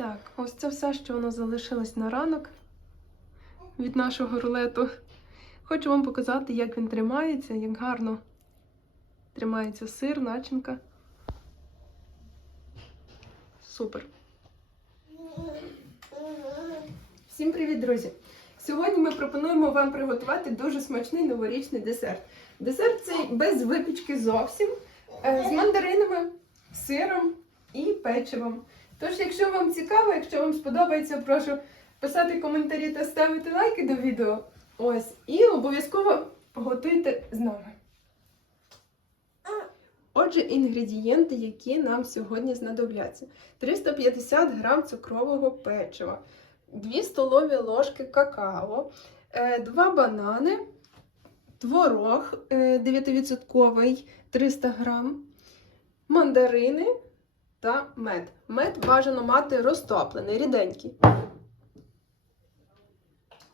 Так, ось це все, що воно залишилось на ранок від нашого рулету. Хочу вам показати, як він тримається, як гарно тримається сир, начинка. Супер. Всім привіт, друзі! Сьогодні ми пропонуємо вам приготувати дуже смачний новорічний десерт. Десерт цей без випічки зовсім, е, з мандаринами, сиром і печивом. Тож, якщо вам цікаво, якщо вам сподобається, прошу писати коментарі та ставити лайки до відео. Ось, і обов'язково готуйте з нами. Отже, інгредієнти, які нам сьогодні знадобляться: 350 грам цукрового печива, 2 столові ложки какао, 2 банани, творог е, 9% 300 грам, мандарини та мед. Мед бажано мати розтоплений, ріденький.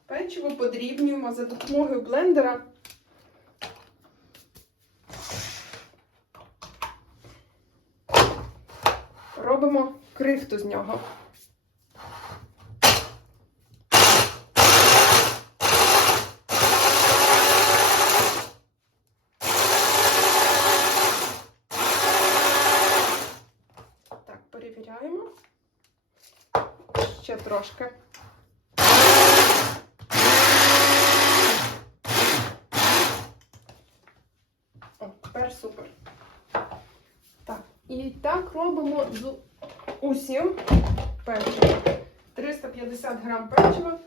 Печиво подрібнюємо за допомогою блендера. Робимо крихту з нього. Так, перевіряємо. Ще трошки. О, тепер супер. Так, і так робимо з усім печивом. 350 грам печива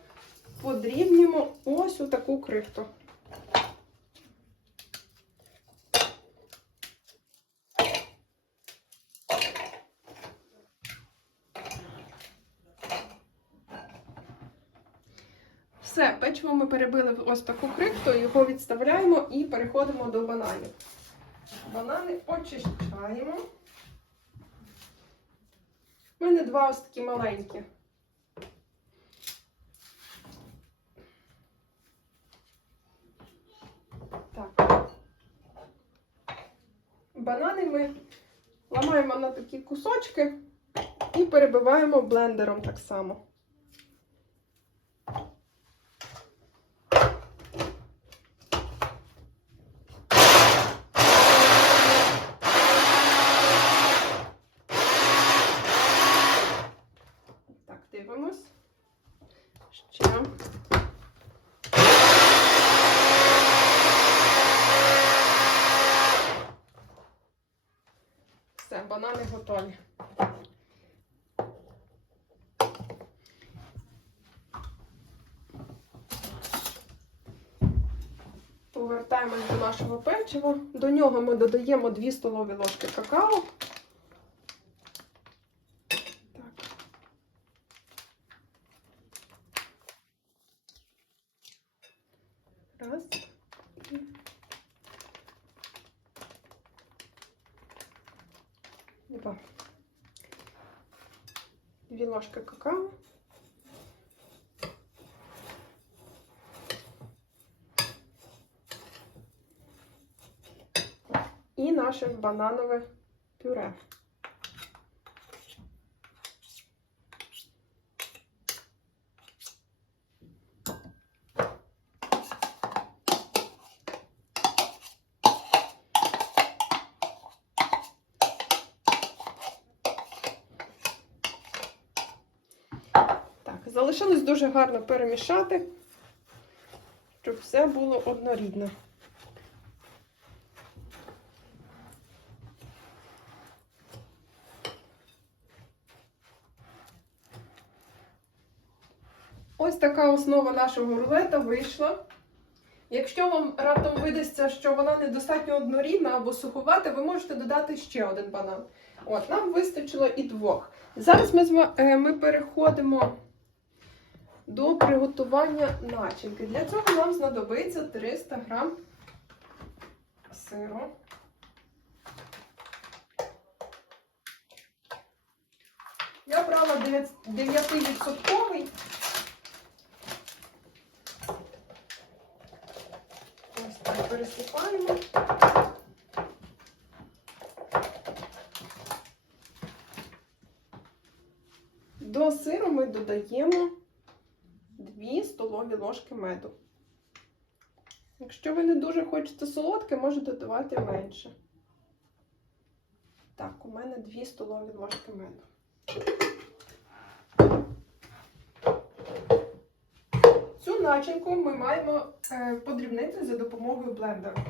подрібнюємо ось у таку крихту. Все, печиво ми перебили ось таку крихту, його відставляємо і переходимо до бананів. Банани очищаємо. У мене два ось такі маленькі. Так. Банани ми ламаємо на такі кусочки і перебиваємо блендером так само. Дивимось. Ще. Все, банани готові. Повертаємось до нашого печива. До нього ми додаємо 2 столові ложки какао. 2 ложки какао. И наше банановое пюре. Залишилось дуже гарно перемішати, щоб все було однорідно. Ось така основа нашого рулета вийшла. Якщо вам раптом видасться, що вона недостатньо однорідна або суховата, ви можете додати ще один банан. От, нам вистачило і двох. Зараз ми, е, ми переходимо до приготування начинки. Для цього нам знадобиться 300 грам сиру. Я брала 9%. Ось так пересипаємо. До сиру ми додаємо 2 столові ложки меду. Якщо ви не дуже хочете солодке, можете додавати менше. Так, у мене 2 столові ложки меду. Цю начинку ми маємо е, подрібнити за допомогою блендера.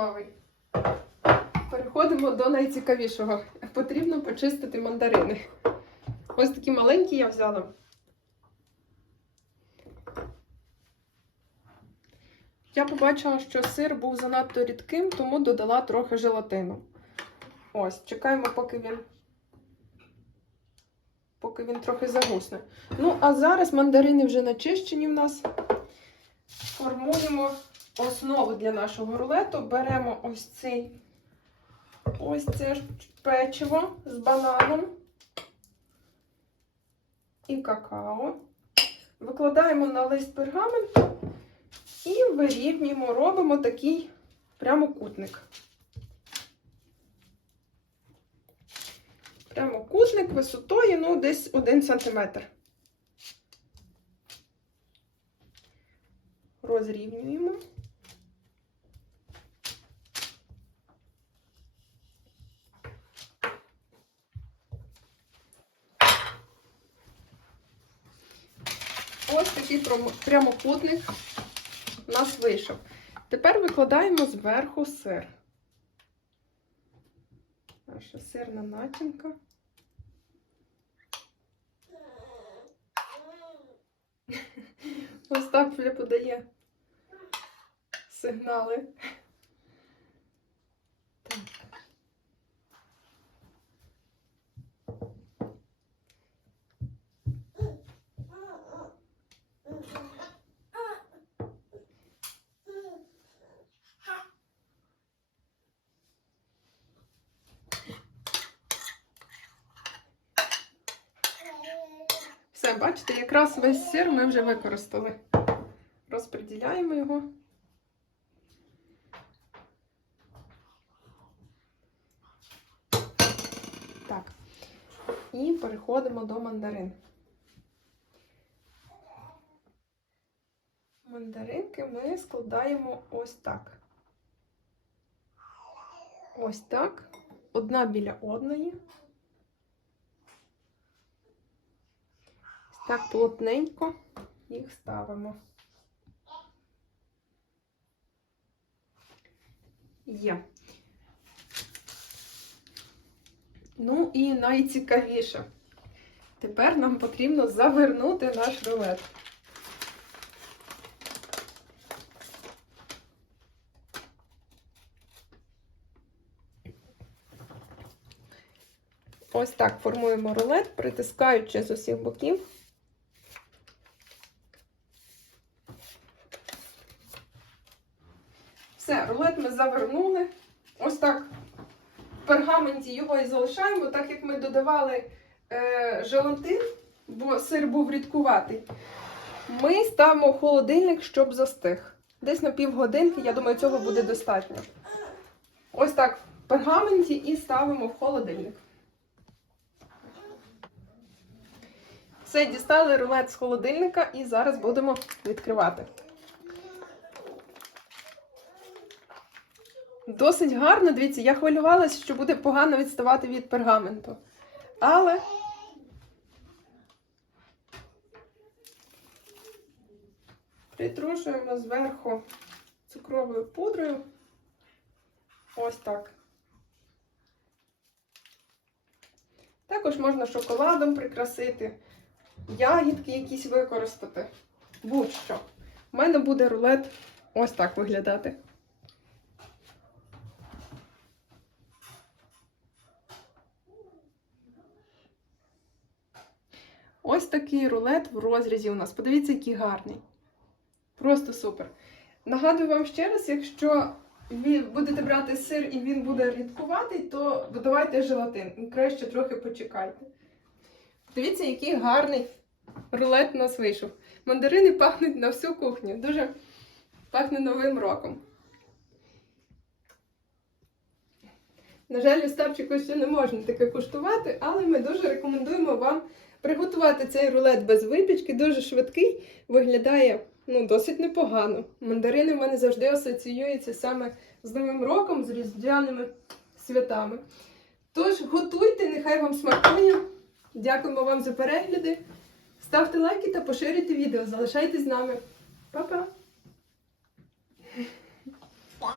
Готовий. Переходимо до найцікавішого. Потрібно почистити мандарини. Ось такі маленькі я взяла. Я побачила, що сир був занадто рідким, тому додала трохи желатину. Ось, чекаємо, поки він. Поки він трохи загусне. Ну, а зараз мандарини вже начищені в нас. Формуємо основу для нашого рулету. Беремо ось цей ось це ж печиво з бананом і какао. Викладаємо на лист пергаменту і вирівнюємо, робимо такий прямокутник. Прямокутник висотою ну, десь 1 см. Розрівнюємо. Ось такий прямокутник у нас вийшов. Тепер викладаємо зверху сир. Наша сирна натінка. Ось так подає сигнали. Все, бачите, якраз весь сир ми вже використали. Розподіляємо його. Так. І переходимо до мандарин. Мандаринки ми складаємо ось так. Ось так. Одна біля одної. Так плотненько їх ставимо. Є. Ну і найцікавіше. Тепер нам потрібно завернути наш рулет. Ось так формуємо рулет, притискаючи з усіх боків. Все, рулет ми завернули. Ось так в пергаменті його і залишаємо, так як ми додавали е, желатин, бо сир був рідкуватий. Ми ставимо в холодильник, щоб застиг. Десь на півгодинки, я думаю, цього буде достатньо. Ось так в пергаменті і ставимо в холодильник. Все, дістали рулет з холодильника і зараз будемо відкривати. Досить гарно, дивіться, я хвилювалася, що буде погано відставати від пергаменту. Але притрушуємо зверху цукровою пудрою. Ось так. Також можна шоколадом прикрасити, ягідки якісь використати. Будь-що. У мене буде рулет ось так виглядати. Ось такий рулет в розрізі у нас. Подивіться, який гарний. Просто супер. Нагадую вам ще раз, якщо ви будете брати сир і він буде рідкуватий, то додавайте желатин. Краще трохи почекайте. Дивіться, який гарний рулет у нас вийшов. Мандарини пахнуть на всю кухню. Дуже пахне новим роком. На жаль, Остапчику ще не можна таке куштувати, але ми дуже рекомендуємо вам приготувати цей рулет без випічки. Дуже швидкий, виглядає ну, досить непогано. Мандарини в мене завжди асоціюються саме з Новим роком, з різдвяними святами. Тож готуйте, нехай вам смакує. Дякуємо вам за перегляди. Ставте лайки та поширюйте відео. Залишайтесь з нами. Па-па!